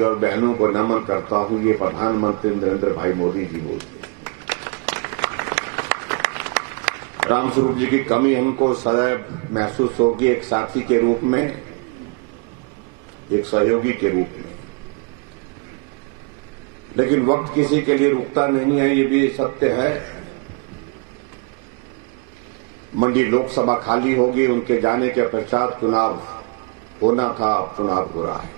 और बहनों को नमन करता हूं। ये प्रधानमंत्री नरेंद्र भाई मोदी जी बोलते हैं। रामस्वरूप जी की कमी हमको सदैव महसूस होगी, एक साथी के रूप में, एक सहयोगी के रूप में। लेकिन वक्त किसी के लिए रुकता नहीं है, ये भी सत्य है। मंडी लोकसभा खाली होगी, उनके जाने के पश्चात चुनाव होना था, चुनाव हो रहा है।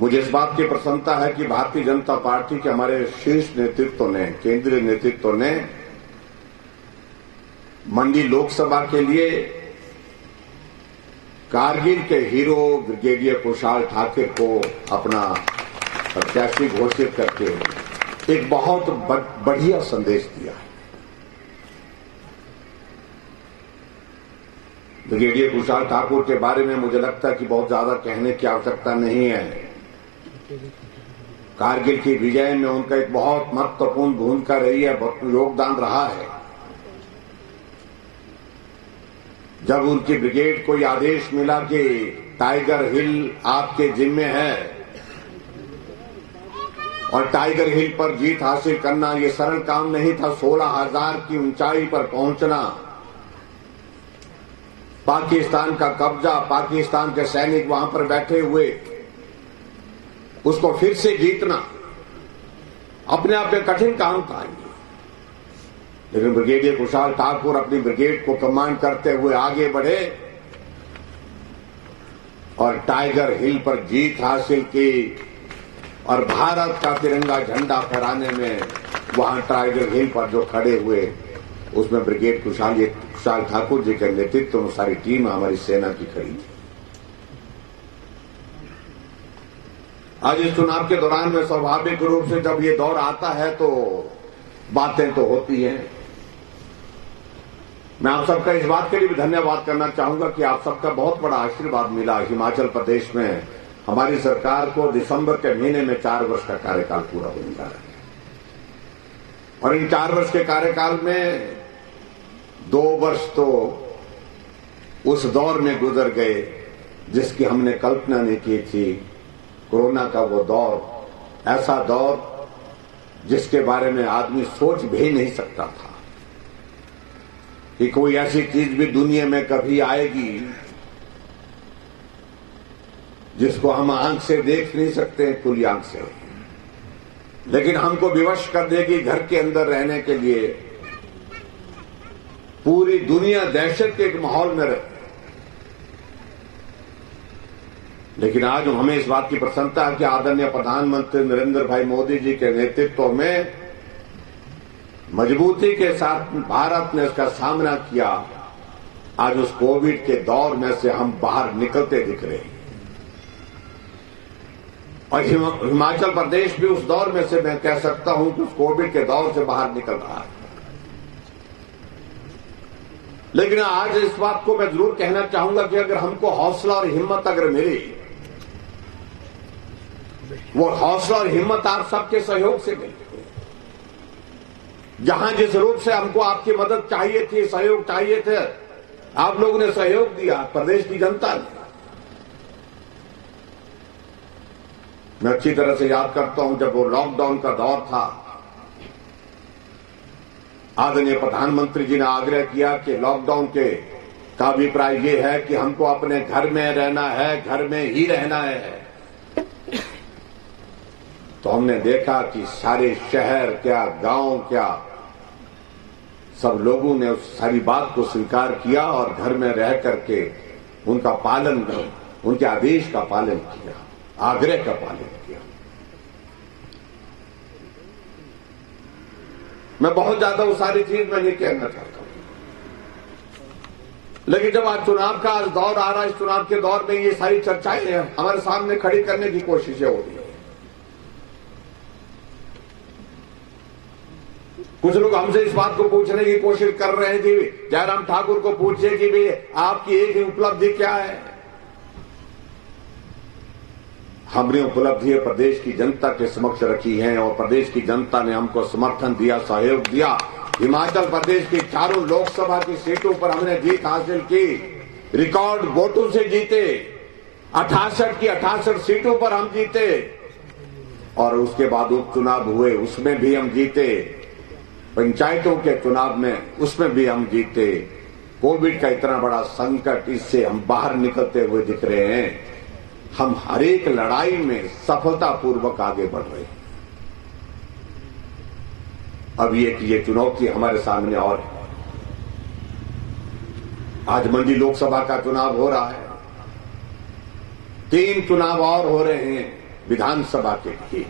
मुझे इस बात की प्रसन्नता है कि भारतीय जनता पार्टी के हमारे शीर्ष नेतृत्व ने, केंद्रीय नेतृत्व ने मंडी लोकसभा के लिए कारगिल के हीरो ब्रिगेडियर कुशाल ठाकुर को अपना प्रत्याशी घोषित करके एक बहुत बढ़िया संदेश दिया है। ब्रिगेडियर कुशाल ठाकुर के बारे में मुझे लगता है कि बहुत ज्यादा कहने की आवश्यकता नहीं है। कारगिल की विजय में उनका एक बहुत महत्वपूर्ण भूमिका रही है, बहुत योगदान रहा है। जब उनकी ब्रिगेड को यह आदेश मिला कि टाइगर हिल आपके जिम्मे है और टाइगर हिल पर जीत हासिल करना ये सरल काम नहीं था। 16,000 की ऊंचाई पर पहुंचना, पाकिस्तान का कब्जा, पाकिस्तान के सैनिक वहां पर बैठे हुए, उसको फिर से जीतना अपने आप में कठिन काम था। लेकिन ब्रिगेडियर कुशाल ठाकुर अपनी ब्रिगेड को कमांड करते हुए आगे बढ़े और टाइगर हिल पर जीत हासिल की और भारत का तिरंगा झंडा फहराने में वहां टाइगर हिल पर जो खड़े हुए, उसमें ब्रिगेड कुशाल ठाकुर जी के नेतृत्व में सारी टीम हमारी सेना की खड़ी थी। आज इस चुनाव के दौरान में स्वाभाविक रूप से जब ये दौर आता है तो बातें तो होती हैं। मैं आप सबका इस बात के लिए भी धन्यवाद करना चाहूंगा कि आप सबका बहुत बड़ा आशीर्वाद मिला। हिमाचल प्रदेश में हमारी सरकार को दिसंबर के महीने में 4 वर्ष का कार्यकाल पूरा होने जा रहा है और इन 4 वर्ष के कार्यकाल में 2 वर्ष तो उस दौर में गुजर गए जिसकी हमने कल्पना नहीं की थी। कोरोना का वो दौर, ऐसा दौर जिसके बारे में आदमी सोच भी नहीं सकता था कि कोई ऐसी चीज भी दुनिया में कभी आएगी जिसको हम आंख से देख नहीं सकते खुली आंख से, लेकिन हमको विवश कर देगी। घर के अंदर रहने के लिए पूरी दुनिया दहशत के एक माहौल में रहे। लेकिन आज हमें इस बात की प्रसन्नता है कि आदरणीय प्रधानमंत्री नरेंद्र भाई मोदी जी के नेतृत्व में मजबूती के साथ भारत ने इसका सामना किया। आज उस कोविड के दौर में से हम बाहर निकलते दिख रहे हैं और हिमाचल प्रदेश भी उस दौर में से मैं कह सकता हूं कि उस कोविड के दौर से बाहर निकल रहा है। लेकिन आज इस बात को मैं जरूर कहना चाहूंगा कि अगर हमको हौसला और हिम्मत अगर मिली, वो हौसला और हिम्मत आप सबके सहयोग से मिली। जहां जिस रूप से हमको आपकी मदद चाहिए थी, सहयोग चाहिए थे, आप लोगों ने सहयोग दिया, प्रदेश की जनता ने। मैं अच्छी तरह से याद करता हूं जब वो लॉकडाउन का दौर था, आदरणीय प्रधानमंत्री जी ने आग्रह किया कि लॉकडाउन का अभिप्राय ये है कि हमको अपने घर में रहना है, घर में ही रहना है। तो हमने देखा कि सारे शहर क्या, गांव क्या, सब लोगों ने उस सारी बात को स्वीकार किया और घर में रह करके उनका पालन, उनके आदेश का पालन किया, आग्रह का पालन किया। मैं बहुत ज्यादा वो सारी चीज मैं नहीं कहना चाहता हूं, लेकिन जब आज चुनाव का आज दौर आ रहा है, इस चुनाव के दौर में ये सारी चर्चाएं हमारे सामने खड़ी करने की कोशिशें हो रही है। कुछ लोग हमसे इस बात को पूछने की कोशिश कर रहे हैं कि जयराम ठाकुर को पूछिए कि भाई आपकी एक ही उपलब्धि क्या है। हमने उपलब्धि प्रदेश की जनता के समक्ष रखी है और प्रदेश की जनता ने हमको समर्थन दिया, सहयोग दिया। हिमाचल प्रदेश की 4 लोकसभा की सीटों पर हमने जीत हासिल की, रिकॉर्ड वोटों से जीते 68 की 68 सीटों पर हम जीते और उसके बाद उपचुनाव हुए, उसमें भी हम जीते। पंचायतों के चुनाव में उसमें भी हम जीते। कोविड का इतना बड़ा संकट, इससे हम बाहर निकलते हुए दिख रहे हैं। हम हर एक लड़ाई में सफलतापूर्वक आगे बढ़ रहे हैं। अब ये चुनौती हमारे सामने और है। आज मंडी लोकसभा का चुनाव हो रहा है, 3 चुनाव और हो रहे हैं विधानसभा के लिए।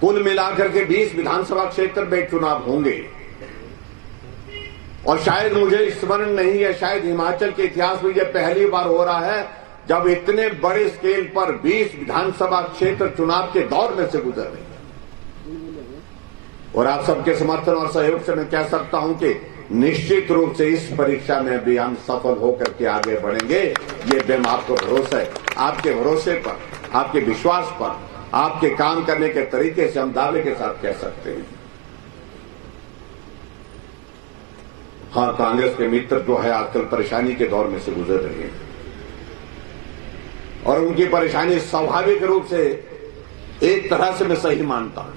कुल मिलाकर के 20 विधानसभा क्षेत्र में चुनाव होंगे और शायद मुझे स्मरण नहीं है, शायद हिमाचल के इतिहास में यह पहली बार हो रहा है जब इतने बड़े स्केल पर 20 विधानसभा क्षेत्र चुनाव के दौर में से गुजर रहे हैं। और आप सबके समर्थन और सहयोग से मैं कह सकता हूं कि निश्चित रूप से इस परीक्षा में भी हम सफल होकर के आगे बढ़ेंगे। ये आपको भरोसा है, आपके भरोसे पर, आपके विश्वास पर, आपके काम करने के तरीके से हम दावे के साथ कह सकते हैं। हाँ, कांग्रेस के मित्र जो है आजकल परेशानी के दौर में से गुजर रहे हैं और उनकी परेशानी स्वाभाविक रूप से एक तरह से मैं सही मानता हूं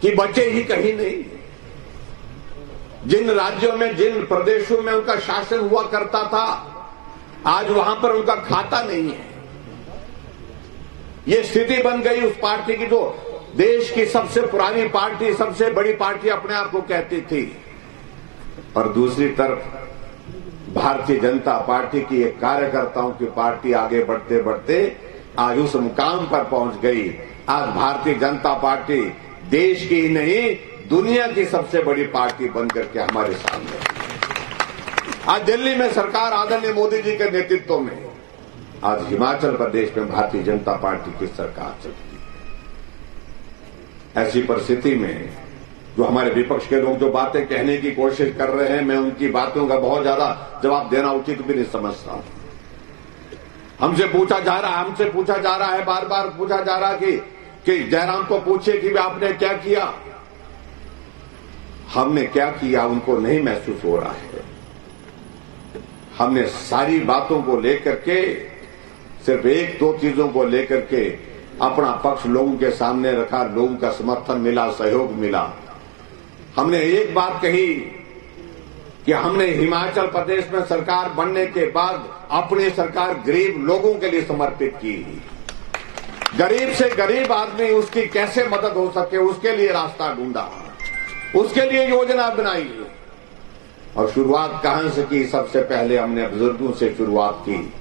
कि बचे ही कहीं नहीं। जिन राज्यों में, जिन प्रदेशों में उनका शासन हुआ करता था, आज वहां पर उनका खाता नहीं है। ये स्थिति बन गई उस पार्टी की जो देश की सबसे पुरानी पार्टी, सबसे बड़ी पार्टी अपने आप को कहती थी। और दूसरी तरफ भारतीय जनता पार्टी की एक कार्यकर्ताओं की पार्टी आगे बढ़ते बढ़ते आज उस मुकाम पर पहुंच गई। आज भारतीय जनता पार्टी देश की ही नहीं, दुनिया की सबसे बड़ी पार्टी बनकर के हमारे सामने। आज दिल्ली में सरकार आदरणीय मोदी जी के नेतृत्व में, आज हिमाचल प्रदेश में भारतीय जनता पार्टी की सरकार चल रही है। ऐसी परिस्थिति में जो हमारे विपक्ष के लोग जो बातें कहने की कोशिश कर रहे हैं, मैं उनकी बातों का बहुत ज्यादा जवाब देना उचित भी नहीं समझता हूं। हमसे पूछा जा रहा है, बार बार पूछा जा रहा है कि जयराम को पूछे कि आपने क्या किया। हमने क्या किया उनको नहीं महसूस हो रहा है। हमने सारी बातों को लेकर के, सिर्फ 1-2 चीजों को लेकर के अपना पक्ष लोगों के सामने रखा, लोगों का समर्थन मिला, सहयोग मिला। हमने एक बात कही कि हमने हिमाचल प्रदेश में सरकार बनने के बाद अपनी सरकार गरीब लोगों के लिए समर्पित की। गरीब से गरीब आदमी, उसकी कैसे मदद हो सके, उसके लिए रास्ता ढूंढा, उसके लिए योजना बनाई। और शुरुआत कहां से की? सबसे पहले हमने बुजुर्गों से शुरुआत की।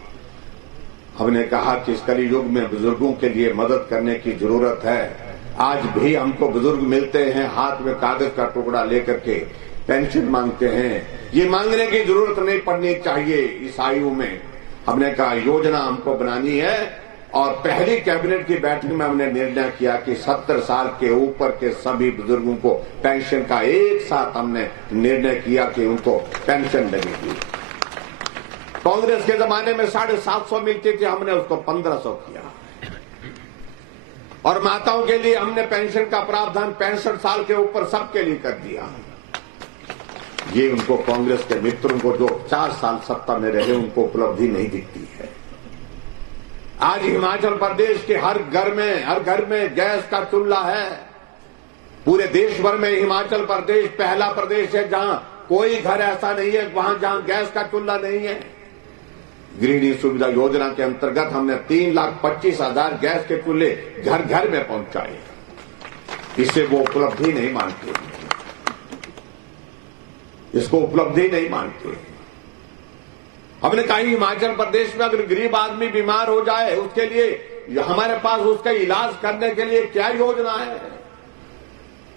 हमने कहा कि इस कली युग में बुजुर्गों के लिए मदद करने की जरूरत है। आज भी हमको बुजुर्ग मिलते हैं, हाथ में कागज का टुकड़ा लेकर के पेंशन मांगते हैं। ये मांगने की जरूरत नहीं पड़नी चाहिए इस आयु में। हमने कहा योजना हमको बनानी है और पहली कैबिनेट की बैठक में हमने निर्णय किया कि 70 साल के ऊपर के सभी बुजुर्गों को पेंशन का एक साथ हमने निर्णय किया कि उनको पेंशन लगेगी। कांग्रेस के जमाने में 750 मिलती थी, हमने उसको 1500 किया। और माताओं के लिए हमने पेंशन का प्रावधान 65 साल के ऊपर सबके लिए कर दिया। ये उनको, कांग्रेस के मित्रों को जो 4 साल सत्ता में रहे, उनको उपलब्धि नहीं दिखती है। आज हिमाचल प्रदेश के हर घर में गैस का चूल्हा है। पूरे देश भर में हिमाचल प्रदेश पहला प्रदेश है जहां कोई घर ऐसा नहीं है वहां जहां गैस का चूल्हा नहीं है। गृहिणी सुविधा योजना के अंतर्गत हमने 3,25,000 गैस के चूल्हे घर घर में पहुंचाए। इससे वो उपलब्धि नहीं मानते, इसको उपलब्धि नहीं मानते। हमने कहा हिमाचल प्रदेश में अगर गरीब आदमी बीमार हो जाए, उसके लिए हमारे पास उसका इलाज करने के लिए क्या योजना है?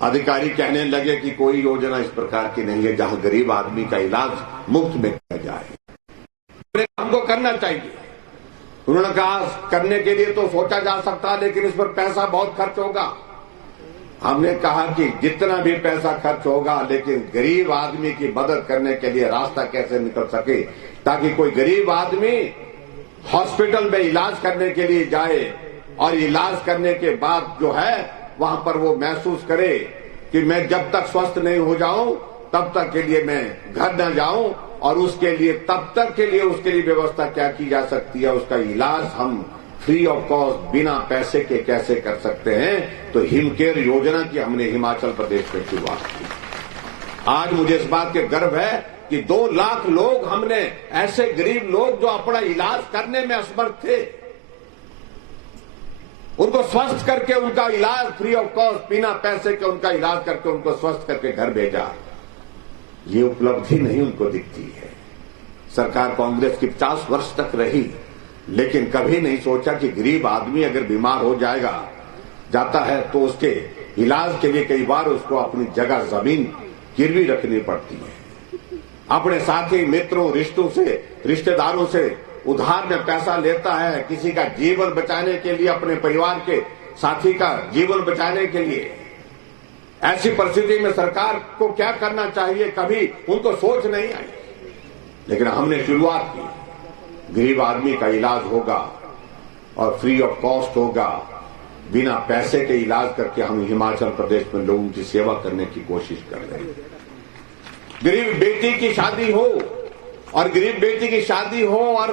अधिकारी कहने लगे कि कोई योजना इस प्रकार की नहीं है जहां गरीब आदमी का इलाज मुफ्त में किया जाए। हमको करना चाहिए। उन्होंने कहा करने के लिए तो सोचा जा सकता है, लेकिन इस पर पैसा बहुत खर्च होगा। हमने कहा कि जितना भी पैसा खर्च होगा, लेकिन गरीब आदमी की मदद करने के लिए रास्ता कैसे निकल सके, ताकि कोई गरीब आदमी हॉस्पिटल में इलाज करने के लिए जाए और इलाज करने के बाद जो है वहां पर वो महसूस करे कि मैं जब तक स्वस्थ नहीं हो जाऊं तब तक के लिए मैं घर न जाऊं और उसके लिए तब तक के लिए उसके लिए व्यवस्था क्या की जा सकती है, उसका इलाज हम फ्री ऑफ कॉस्ट बिना पैसे के कैसे कर सकते हैं। तो हिमकेयर योजना की हमने हिमाचल प्रदेश में शुरुआत की। आज मुझे इस बात के गर्व है कि 2 लाख लोग हमने ऐसे गरीब लोग जो अपना इलाज करने में असमर्थ थे, उनको स्वस्थ करके उनका इलाज फ्री ऑफ कॉस्ट बिना पैसे के उनका इलाज करके उनको स्वस्थ करके घर भेजा। ये उपलब्धि नहीं उनको दिखती है। सरकार कांग्रेस की 50 वर्ष तक रही, लेकिन कभी नहीं सोचा कि गरीब आदमी अगर बीमार हो जाता है तो उसके इलाज के लिए कई बार उसको अपनी जगह जमीन गिरवी रखनी पड़ती है, अपने साथी मित्रों रिश्तेदारों से उधार में पैसा लेता है, किसी का जीवन बचाने के लिए, अपने परिवार के साथी का जीवन बचाने के लिए। ऐसी परिस्थिति में सरकार को क्या करना चाहिए, कभी उनको सोच नहीं आई। लेकिन हमने शुरुआत की, गरीब आदमी का इलाज होगा और फ्री ऑफ कॉस्ट होगा, बिना पैसे के इलाज करके हम हिमाचल प्रदेश में लोगों की सेवा करने की कोशिश कर रहे हैं। गरीब बेटी की शादी हो और गरीब बेटी की शादी हो और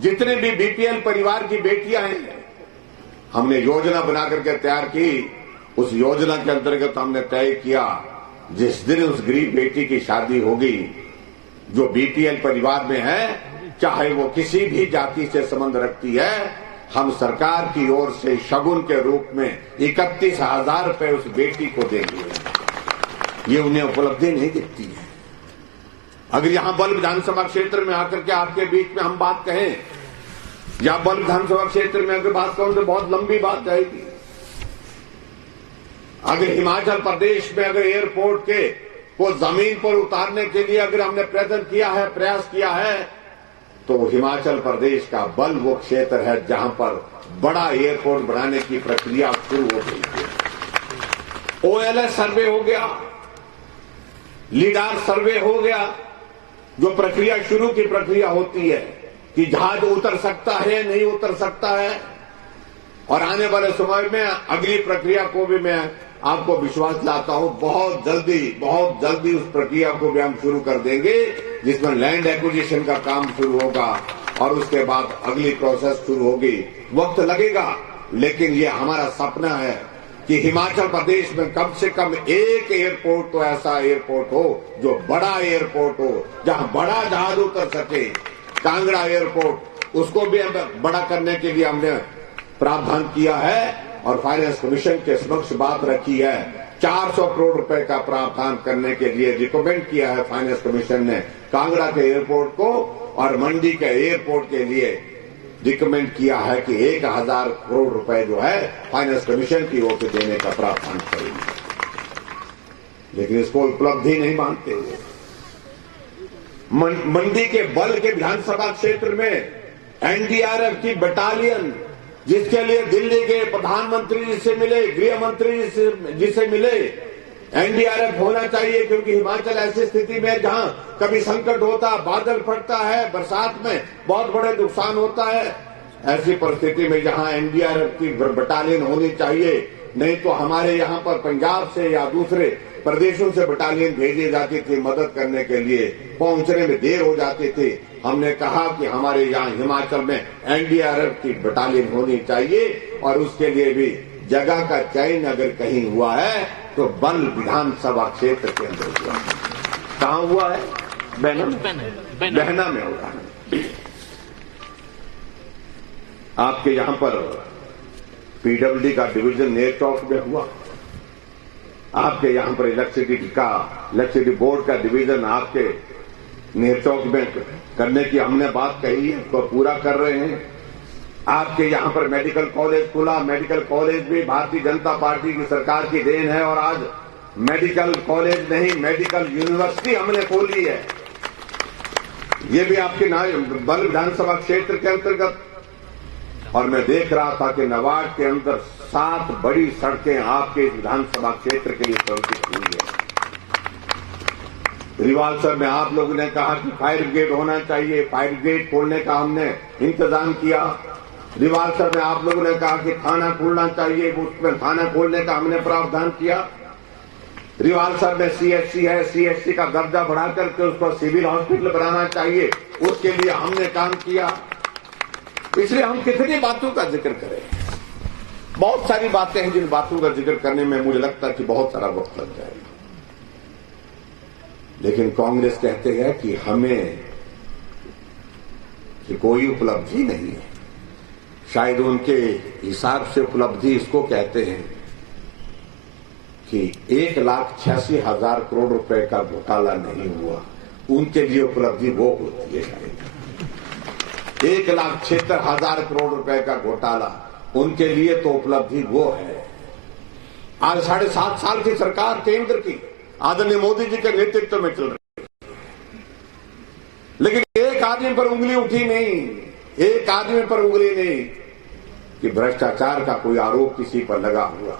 जितने भी बीपीएल परिवार की बेटियां हैं, हमने योजना बना करके तैयार की। उस योजना के अंतर्गत हमने तय किया, जिस दिन उस गरीब बेटी की शादी होगी जो बीपीएल परिवार में है, चाहे वो किसी भी जाति से संबंध रखती है, हम सरकार की ओर से शगुन के रूप में 31,000 रुपए उस बेटी को देंगे। ये उन्हें उपलब्धि नहीं दिखती है। अगर यहां बल्ह विधानसभा क्षेत्र में आकर के आपके बीच में हम बात कहें, या बल्ह विधानसभा क्षेत्र में अगर बात करूं तो बहुत लंबी बात जाएगी। अगर हिमाचल प्रदेश में अगर एयरपोर्ट को जमीन पर उतारने के लिए अगर हमने प्रयास किया है, तो हिमाचल प्रदेश का बल्ह वो क्षेत्र है जहां पर बड़ा एयरपोर्ट बनाने की प्रक्रिया शुरू हो गई है। ओएलएस सर्वे हो गया, लीडार सर्वे हो गया, जो प्रक्रिया शुरू की प्रक्रिया होती है कि जहाज उतर सकता है नहीं उतर सकता है। और आने वाले समय में अगली प्रक्रिया को भी मैं आपको विश्वास दिलाता हूं, बहुत जल्दी उस प्रक्रिया को भी हम शुरू कर देंगे, जिसमें लैंड एक्विजिशन का काम शुरू होगा और उसके बाद अगली प्रोसेस शुरू होगी। वक्त लगेगा, लेकिन ये हमारा सपना है कि हिमाचल प्रदेश में कम से कम एक एयरपोर्ट तो ऐसा एयरपोर्ट हो जो बड़ा एयरपोर्ट हो, जहां बड़ा जहाज उतर सके। कांगड़ा एयरपोर्ट, उसको भी बड़ा करने के लिए हमने प्रावधान किया है और फाइनेंस कमीशन के समक्ष बात रखी है। 400 करोड़ रुपए का प्रावधान करने के लिए रिकमेंड किया है फाइनेंस कमीशन ने कांगड़ा के एयरपोर्ट को, और मंडी के एयरपोर्ट के लिए रिकमेंड किया है कि 1000 करोड़ रुपए जो है फाइनेंस कमीशन की ओर से देने का प्रावधान करेंगे। लेकिन इसको उपलब्धि नहीं मानते हुए मंडी के बल्ह के विधानसभा क्षेत्र में एनडीआरएफ की बटालियन, जिसके लिए दिल्ली के प्रधानमंत्री जी से मिले, गृह मंत्री जी से मिले, एनडीआरएफ होना चाहिए। क्योंकि हिमाचल ऐसी स्थिति में जहां कभी संकट होता, बादल फटता है, बरसात में बहुत बड़े नुकसान होता है, ऐसी परिस्थिति में जहां एनडीआरएफ की बटालियन होनी चाहिए। नहीं तो हमारे यहां पर पंजाब से या दूसरे प्रदेशों से बटालियन भेजी जाती थी मदद करने के लिए, पहुंचने में देर हो जाती थी। हमने कहा कि हमारे यहाँ हिमाचल में एनडीआरएफ की बटालियन होनी चाहिए, और उसके लिए भी जगह का चयन अगर कहीं हुआ है तो बल्ह विधानसभा क्षेत्र के अंदर हुआ है। कहाँ हुआ है? बहना में हुआ है। आपके यहाँ पर पीडब्ल्यूडी का डिवीजन नेर चौक में हुआ, आपके यहाँ पर इलेक्ट्रिसिटी बोर्ड का डिवीजन आपके नेर चौक में करने की हमने बात कही है, तो पूरा कर रहे हैं। आपके यहाँ पर मेडिकल कॉलेज खुला, मेडिकल कॉलेज भी भारतीय जनता पार्टी की सरकार की देन है, और आज मेडिकल कॉलेज नहीं मेडिकल यूनिवर्सिटी हमने खोली है। ये भी आपके बल्ह विधानसभा क्षेत्र के अंतर्गत। और मैं देख रहा था कि नवाड के अंदर 7 बड़ी सड़कें आपके विधानसभा क्षेत्र के लिए प्रवर्तित हुई है। रिवालसर में आप लोगों ने कहा कि फायर ब्रिगेड होना चाहिए, फायर ब्रिगेड खोलने का हमने इंतजाम किया। रिवालसर में आप लोगों ने कहा कि थाना खोलना चाहिए, उसमें थाना खोलने का हमने प्रावधान किया। रिवालसर में सीएचसी है, सीएचसी का दर्जा बढ़ा करके उसको सिविल हॉस्पिटल बनाना चाहिए, उसके लिए हमने काम किया। इसलिए हम कितनी बातों का जिक्र करें, बहुत सारी बातें हैं जिन बातों का जिक्र करने में मुझे लगता है कि बहुत सारा वक्त लग जाएगा। लेकिन कांग्रेस कहते हैं कि हमें कि कोई उपलब्धि नहीं है। शायद उनके हिसाब से उपलब्धि इसको कहते हैं कि 1,86,000 करोड़ रुपए का घोटाला नहीं हुआ, उनके लिए उपलब्धि वो होती है। शायद 1,76,000 करोड़ रुपए का घोटाला उनके लिए तो उपलब्धि वो है। आज 7.5 साल की सरकार केंद्र की आदरणीय मोदी जी के नेतृत्व में चल रही है, लेकिन एक आदमी पर उंगली उठी नहीं, एक आदमी पर उंगली नहीं कि भ्रष्टाचार का कोई आरोप किसी पर लगा हुआ।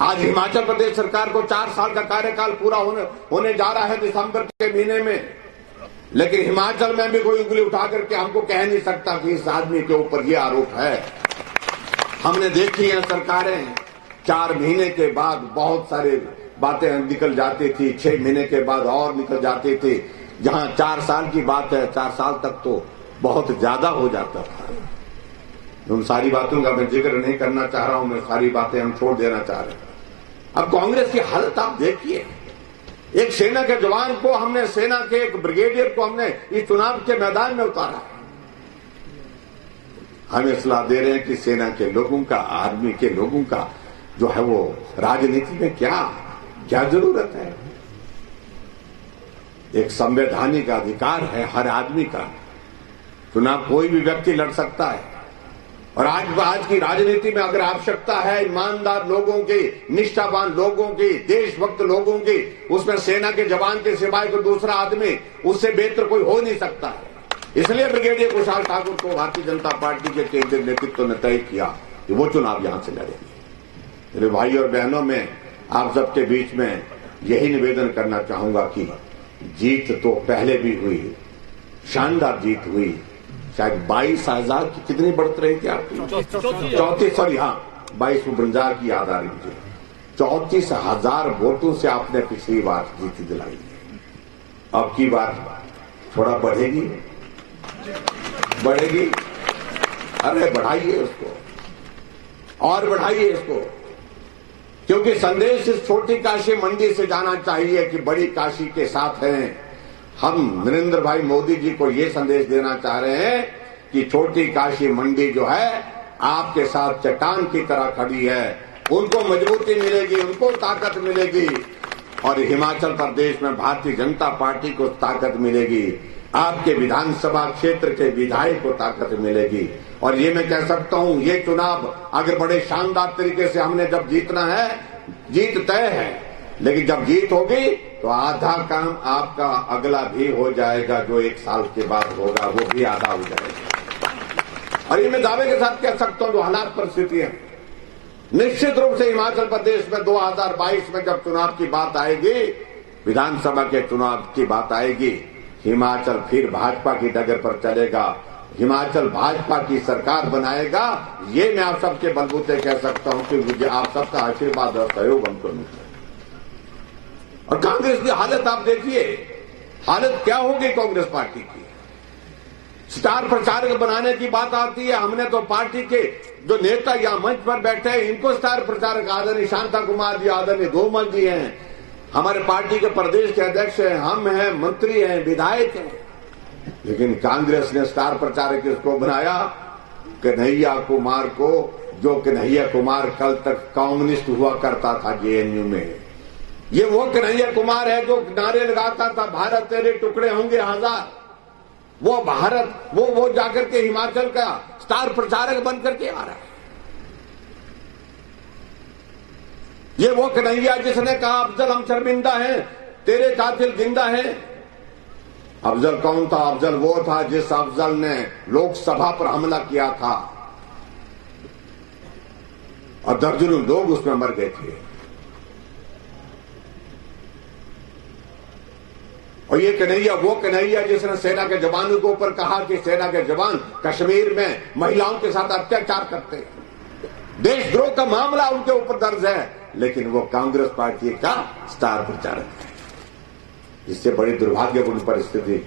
आज हिमाचल प्रदेश सरकार को 4 साल का कार्यकाल पूरा होने जा रहा है दिसंबर के महीने में, लेकिन हिमाचल में भी कोई उंगली उठा करके हमको कह नहीं सकता कि इस आदमी के ऊपर यह आरोप है। हमने देखी है सरकारें 4 महीने के बाद बहुत सारे बातें निकल जाती थी, 6 महीने के बाद और निकल जाती थी। जहां 4 साल की बात है, 4 साल तक तो बहुत ज्यादा हो जाता था। उन सारी बातों का मैं जिक्र नहीं करना चाह रहा हूं, मैं सारी बातें हम छोड़ देना चाह रहे हैं। अब कांग्रेस की हालत आप देखिए, एक सेना के जवान को हमने, सेना के एक ब्रिगेडियर को हमने इस चुनाव के मैदान में उतारा। हमें सलाह दे रहे हैं कि सेना के लोगों का, आर्मी के लोगों का जो है वो राजनीति में क्या जरूरत है। एक संवैधानिक अधिकार है हर आदमी का, चुनाव कोई भी व्यक्ति लड़ सकता है। और आज की राजनीति में अगर आवश्यकता है ईमानदार लोगों की, निष्ठावान लोगों की, देशभक्त लोगों की, उसमें सेना के जवान के सिवाय कोई दूसरा आदमी उससे बेहतर कोई हो नहीं सकता है। इसलिए ब्रिगेडियर कुशाल ठाकुर को भारतीय जनता पार्टी के केंद्रीय नेतृत्व ने तय किया कि वो चुनाव यहां से लड़ेंगे। मेरे भाई और बहनों, में आप सबके बीच में यही निवेदन करना चाहूंगा कि जीत तो पहले भी हुई, शानदार जीत हुई। शायद 22,000 की कितनी बढ़त रही थी आपकी? 34, सॉरी, हाँ 22,000 की याद आ रही मुझे। 34,000 वोटों से आपने पिछली बार जीत दिलाई। अब की बार थोड़ा बढ़ेगी, अरे बढ़ाइए उसको और बढ़ाइए इसको, क्योंकि संदेश इस छोटी काशी मंडी से जाना चाहिए कि बड़ी काशी के साथ हैं। हम नरेंद्र भाई मोदी जी को ये संदेश देना चाह रहे हैं कि छोटी काशी मंडी जो है आपके साथ चट्टान की तरह खड़ी है, उनको मजबूती मिलेगी, उनको ताकत मिलेगी, और हिमाचल प्रदेश में भारतीय जनता पार्टी को ताकत मिलेगी, आपके विधानसभा क्षेत्र के विधायक को ताकत मिलेगी। और ये मैं कह सकता हूं, ये चुनाव अगर बड़े शानदार तरीके से हमने जब जीतना है, जीत तय है, लेकिन जब जीत होगी तो आधा काम आपका अगला भी हो जाएगा, जो 1 साल के बाद होगा वो भी आधा हो जाएगा। और ये मैं दावे के साथ कह सकता हूं, जो हालात परिस्थितियां निश्चित रूप से हिमाचल प्रदेश में 2022 में जब चुनाव की बात आएगी, विधानसभा के चुनाव की बात आएगी, हिमाचल फिर भाजपा की डगर पर चलेगा, हिमाचल भाजपा की सरकार बनाएगा। ये मैं आप सबके बलबूते कह सकता हूं कि मुझे आप सबका आशीर्वाद और सहयोग हमको मिलता है। और कांग्रेस की हालत आप देखिए, हालत क्या होगी कांग्रेस पार्टी की। स्टार प्रचारक बनाने की बात आती है, हमने तो पार्टी के जो नेता यहां मंच पर बैठे हैं इनको स्टार प्रचारक, आदरणीय शांता कुमार जी, आदरणीय धूमल जी हैं, हमारे पार्टी के प्रदेश के अध्यक्ष हैं, हम हैं, मंत्री हैं, विधायक हैं। लेकिन कांग्रेस ने स्टार प्रचारक किसको बनाया? कन्हैया कुमार को, जो कन्हैया कुमार कल तक कम्युनिस्ट हुआ करता था जेएनयू में। ये वो कन्हैया कुमार है जो नारे लगाता था भारत तेरे टुकड़े होंगे 1000। वो भारत वो जाकर के हिमाचल का स्टार प्रचारक बन करके आ रहा है। ये वो कन्हैया जिसने कहा अफजल हम शर्मिंदा हैं, तेरे कातिल जिंदा हैं। अफजल कौन था? अफजल वो था जिस अफजल ने लोकसभा पर हमला किया था और दर्जनों लोग उसमें मर गए थे। और ये कन्हैया वो कन्हैया जिसने सेना के जवानों के ऊपर कहा कि सेना के जवान कश्मीर में महिलाओं के साथ अत्याचार करते हैं, देशद्रोह का मामला उनके ऊपर दर्ज है, लेकिन वो कांग्रेस पार्टी का स्टार प्रचारक है। इससे बड़ी दुर्भाग्यपूर्ण परिस्थिति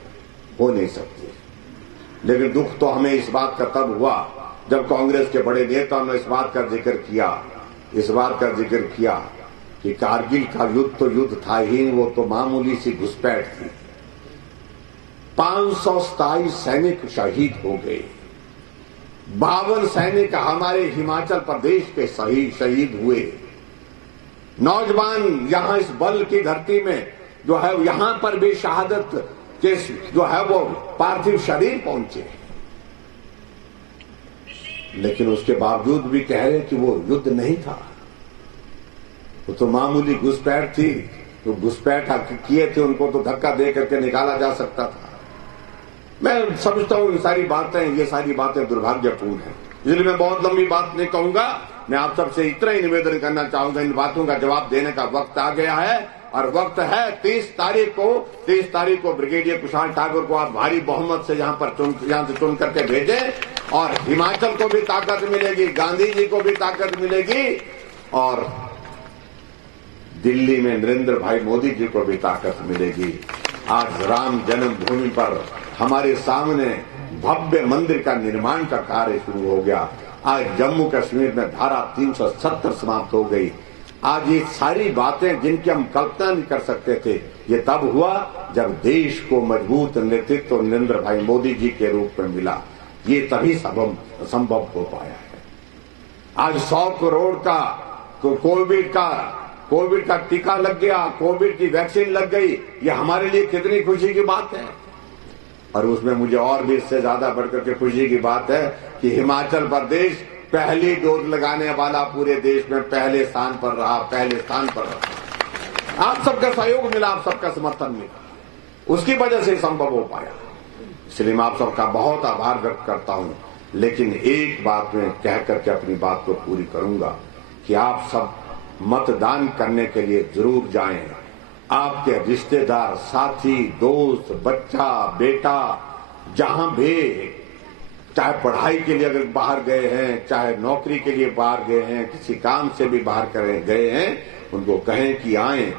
हो नहीं सकती। लेकिन दुख तो हमें इस बात का तब हुआ जब कांग्रेस के बड़े नेताओं ने इस बात का जिक्र किया कि कारगिल का युद्ध तो युद्ध था ही, वो तो मामूली सी घुसपैठ थी। 527 सैनिक शहीद हो गए, 52 सैनिक हमारे हिमाचल प्रदेश के शहीद हुए। नौजवान यहां इस बल की धरती में जो है, यहां पर भी शहादत के जो है वो पार्थिव शरीर पहुंचे, लेकिन उसके बावजूद भी कह रहे कि वो युद्ध नहीं था, वो तो मामूली घुसपैठ थी। तो घुसपैठ किए थे, उनको तो धक्का दे करके निकाला जा सकता था। मैं समझता हूं ये सारी बातें दुर्भाग्यपूर्ण हैं। इसलिए मैं बहुत लंबी बात नहीं कहूंगा। मैं आप सबसे इतना ही निवेदन करना चाहूंगा, इन बातों का जवाब देने का वक्त आ गया है और वक्त है 30 तारीख को ब्रिगेडियर कुशाल ठाकुर को आप भारी बहुमत से यहां से चुन करके भेजें और हिमाचल को भी ताकत मिलेगी, गांधी जी को भी ताकत मिलेगी और दिल्ली में नरेंद्र भाई मोदी जी को भी ताकत मिलेगी। आज राम जन्मभूमि पर हमारे सामने भव्य मंदिर का निर्माण का कार्य शुरू हो गया। आज जम्मू कश्मीर में धारा 370 समाप्त हो गई। आज ये सारी बातें जिनकी हम कल्पना नहीं कर सकते थे, ये तब हुआ जब देश को मजबूत नेतृत्व नरेंद्र भाई मोदी जी के रूप में मिला। ये तभी संभव हो पाया है। आज 100 करोड़ का कोविड का टीका लग गया, कोविड की वैक्सीन लग गई, ये हमारे लिए कितनी खुशी की बात है। और उसमें मुझे और भी इससे ज्यादा बढ़कर के खुशी की बात है कि हिमाचल प्रदेश पहली डोज लगाने वाला पूरे देश में पहले स्थान पर रहा। आप सबका सहयोग मिला, आप सबका समर्थन मिला, उसकी वजह से संभव हो पाया। इसलिए मैं आप सबका बहुत आभार व्यक्त करता हूं। लेकिन एक बात मैं कह करके अपनी बात को पूरी करूंगा कि आप सब मतदान करने के लिए जरूर जाएं। आपके रिश्तेदार, साथी, दोस्त, बच्चा, बेटा जहां भी, चाहे पढ़ाई के लिए अगर बाहर गए हैं, चाहे नौकरी के लिए बाहर गए हैं, किसी काम से भी बाहर गए हैं, उनको कहें कि आएं,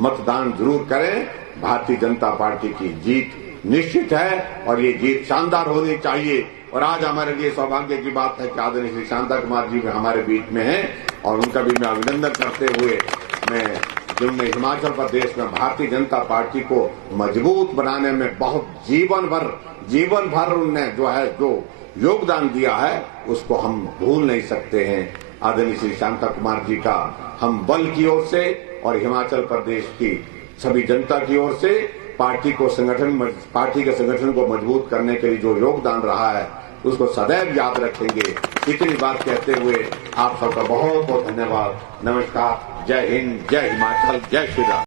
मतदान जरूर करें। भारतीय जनता पार्टी की जीत निश्चित है और ये जीत शानदार होनी चाहिए। और आज हमारे लिए सौभाग्य की बात है कि आदरणीय श्री शांता कुमार जी हमारे बीच में हैं और उनका भी मैं अभिनंदन करते हुए जिनने हिमाचल प्रदेश में भारतीय जनता पार्टी को मजबूत बनाने में बहुत जीवन भर उनने जो योगदान दिया है, उसको हम भूल नहीं सकते हैं। आदरणीय श्री शांता कुमार जी का हम बल की ओर से और हिमाचल प्रदेश की सभी जनता की ओर से पार्टी के संगठन को मजबूत करने के लिए जो योगदान रहा है, उसको सदैव याद रखेंगे। इतनी बात कहते हुए आप सबका बहुत बहुत धन्यवाद। नमस्कार, जय हिंद, जय हिमाचल, जय श्री राम।